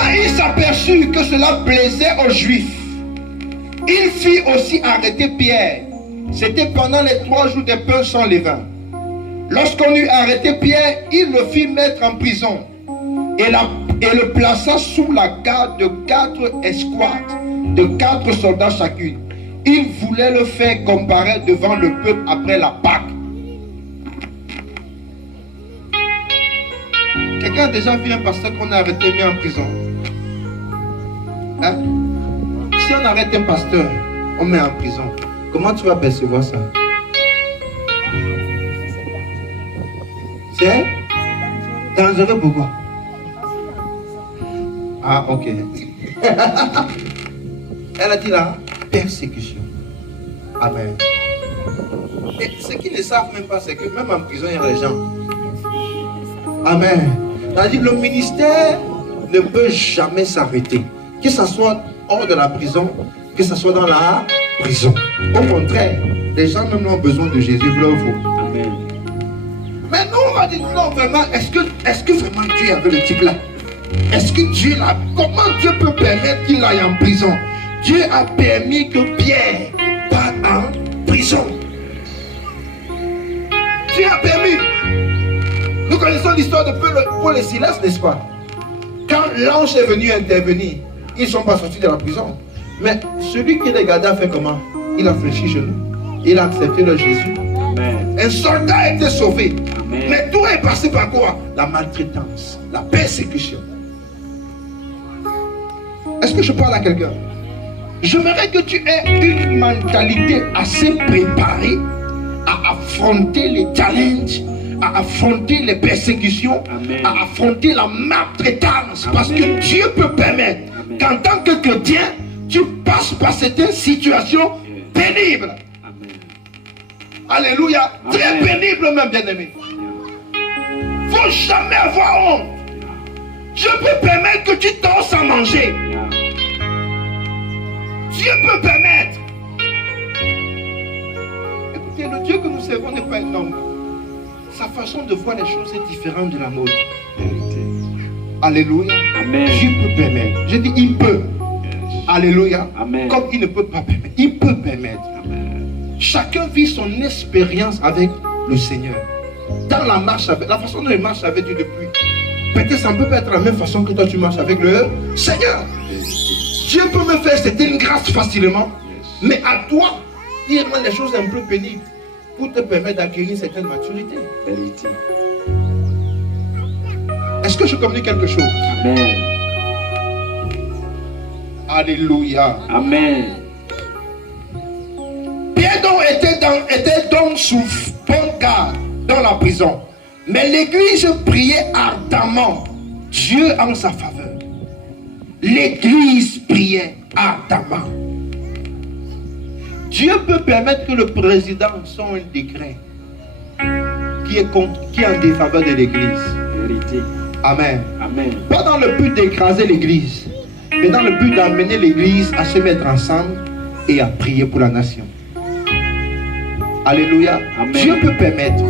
Quand il s'aperçut que cela plaisait aux Juifs, il fit aussi arrêter Pierre. C'était pendant les 3 jours des pains sans levain. Lorsqu'on eut arrêté Pierre, il le fit mettre en prison et le plaça sous la garde de 4 escouades, de 4 soldats chacune. Il voulait le faire comparaître devant le peuple après la Pâque. Quelqu'un a déjà vu un pasteur qu'on a arrêté mis en prison? Hein? Si on arrête un pasteur, on met en prison. Comment tu vas percevoir ça? C'est dangereux, pourquoi? Ah, ok. Elle a dit là, persécution. Amen. Et ceux qui ne savent même pas, c'est que même en prison, il y a des gens. Amen. C'est-à-dire le ministère ne peut jamais s'arrêter. Que ce soit hors de la prison, que ce soit dans la prison. Au contraire, les gens même ont besoin de Jésus, vrai ou faux? Amen. Mais nous, on va dire, non, vraiment, est-ce que vraiment Dieu avait le type là? Est-ce que Dieu l'a... Comment Dieu peut permettre qu'il aille en prison? Dieu a permis que Pierre parte en prison. Dieu a permis. Nous connaissons l'histoire de Paul et Silas, n'est-ce pas? Quand l'ange est venu intervenir, ils ne sont pas sortis de la prison. Mais celui qui les gardait a fait comment? Il a fléchi chez nous. Il a accepté le Jésus. Amen. Un soldat a été sauvé. Amen. Mais tout est passé par quoi? La maltraitance, la persécution. Est-ce que je parle à quelqu'un? J'aimerais que tu aies une mentalité assez préparée à affronter les challenges, à affronter les persécutions, amen, à affronter la maltraitance. Amen. Parce que Dieu peut permettre qu'en tant que chrétien, tu passes par certaines situations pénibles. Amen. Alléluia. Amen. Très pénibles même, bien-aimé. Il ne faut jamais avoir honte. Dieu peut permettre que tu tombes sans manger. Dieu peut permettre. Écoutez, le Dieu que nous servons n'est pas un homme. Sa façon de voir les choses est différente de la nôtre. Alléluia. Amen. Dieu peut permettre. Je dis il peut. Alléluia. Amen. Comme il ne peut pas permettre. Il peut permettre. Amen. Chacun vit son expérience avec le Seigneur. Dans la marche avec, la façon dont il marche avec Dieu depuis. Peut-être ça ne peut pas être la même façon que toi tu marches avec le Seigneur. Dieu peut me faire certaines grâces facilement, mais à toi, il rend les choses un peu pénibles pour te permettre d'acquérir une certaine maturité. Est-ce que je communique quelque chose? Amen. Alléluia. Amen. Pierre donc était donc sous bonne garde dans la prison. Mais l'église priait ardemment Dieu en sa faveur. L'église priait ardemment. Dieu peut permettre que le président sorte un décret qui est en défaveur de l'église. Amen. Amen. Pas dans le but d'écraser l'église, mais dans le but d'amener l'église à se mettre ensemble et à prier pour la nation. Alléluia. Amen. Dieu peut permettre.